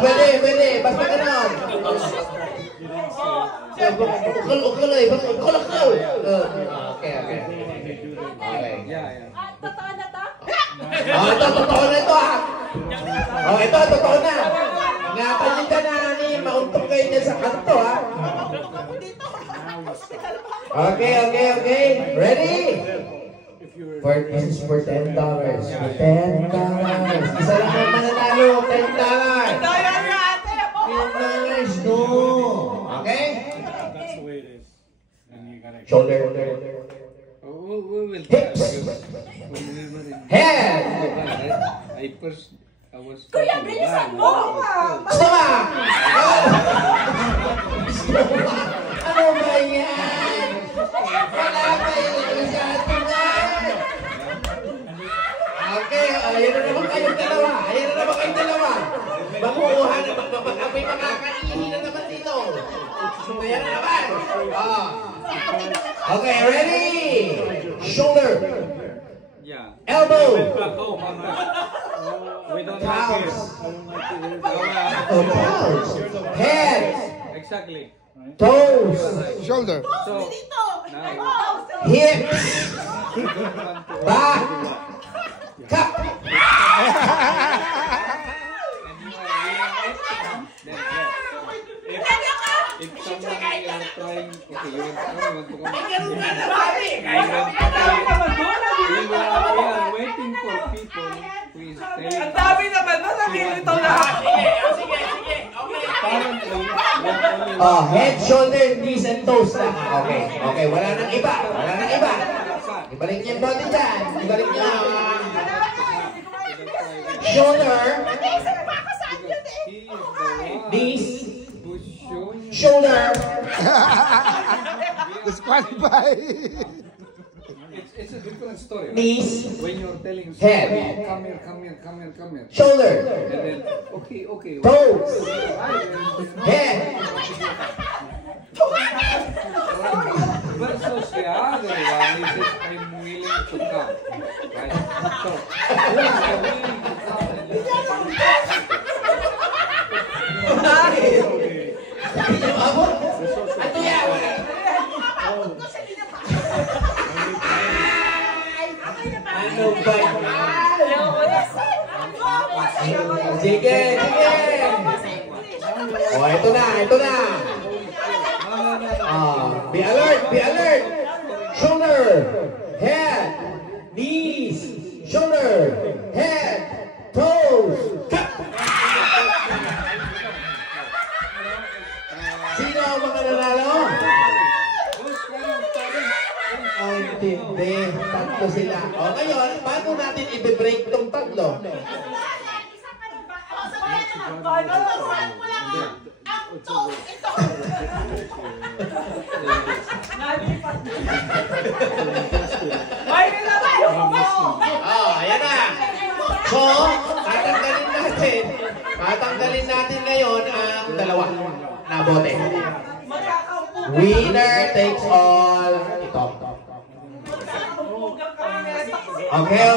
Pwede. Basta ganon. Ukol. Okay. Totoo na to? Ito, totoo na ito ah. Ito, totoo na. Ingatan nyo dyan na mauntok kayo dyan sa kanto ha. Okay. Ready? This is for $10. $10. Isa lang ang mananalo, $10. $10, no. Okay? Shoulder. Hips. Head. Kuya, bilisan mo! Stomach. Ano ba yan? Wala ba yung satunan? Okay, ayan na naman kayong dalawa. Makukuha na, may makakainin na naman dito. Ayan na naman. Okay, ready? Shoulder. Elbow. Cows. Head. Exactly. Toes. Shoulder. Hips. Back. Cup. If someone is trying, okay, you want to come. We are waiting for people who is saying. Ang dami naman nun, nandito lahat. Sige. Head, shoulder, knees, and toes lang. Okay. Wala nang iba. Ibalik niyo yung body dyan. Shoulder. Knees. Shoulder. Disqualified. It's a different story. Knees. When you're telling Head. come here. Shoulder. And then, okay. Toes. Head. Versus the other one is that I'm willing to come. Right? So, who is the willing to come? Ano ba Sige. Ito na. Be alert. Shoulder, head, knees, shoulder, head, toes. Sino ang mga nanalo? Intindi. Tatlo sila. Ngayon, paano natin i-break tong tatlo? Ayan na. So, tatanggalin natin ngayon ang dalawa na bote. Winner takes all. Ito. Okay.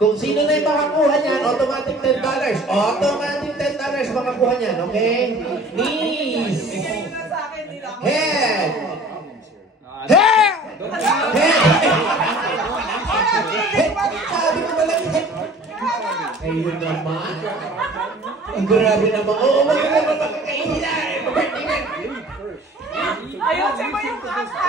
Kung sino na yung makakuha niyan, automatic $10. Automatic $10 makakuha niyan, okay? Knees. Head. Sabi ko talaga head. Ayun naman. Ang grabe naman. Oo, wag naman makakainin na. Ayun mo yung kasa.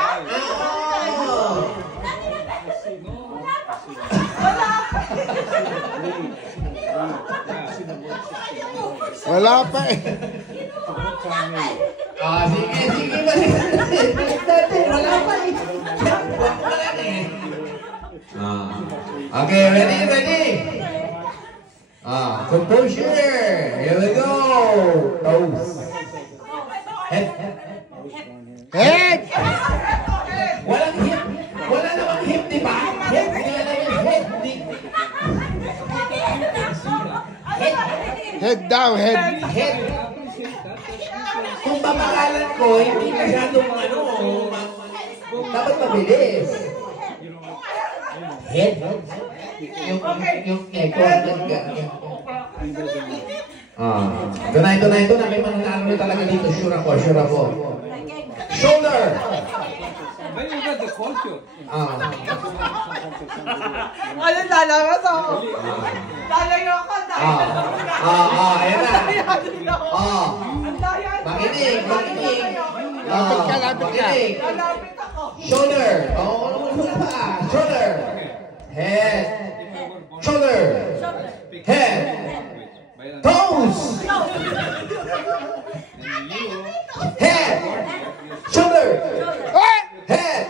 Wala pa eh. Sige. Wala pa eh. Okay, ready? Composure. Here we go. Toes. Head. Walang hip. Wala namang hip, di ba? Head. Head down, head. Kung papakalan ko, hindi masyadong dapat mabilis. Head. Yung echo. Ito na. May mananalo talaga dito. Sure ako. Shoulder. Then you got the culture. Ano lalabas ako? Lalayo ako. Ayan na. Ang daya. Makinig. Lapit ka. Makinig. Lalapit ako. Shoulder. Una pa. Shoulder. Head. Shoulder. Head. Toes. Head. Shoulder. Head.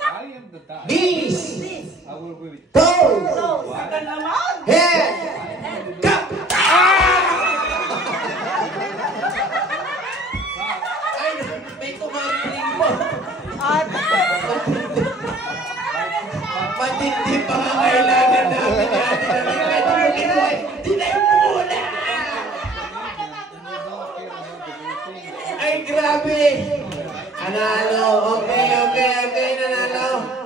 I am the dad. Knees. I will be with Toes. Ito naman. Head. Cup. Ay, may tumambling mo. Matindi pa nga kailangan namin yan. Tinay muna! Ay, grabe! Analo! Okay, nanalo!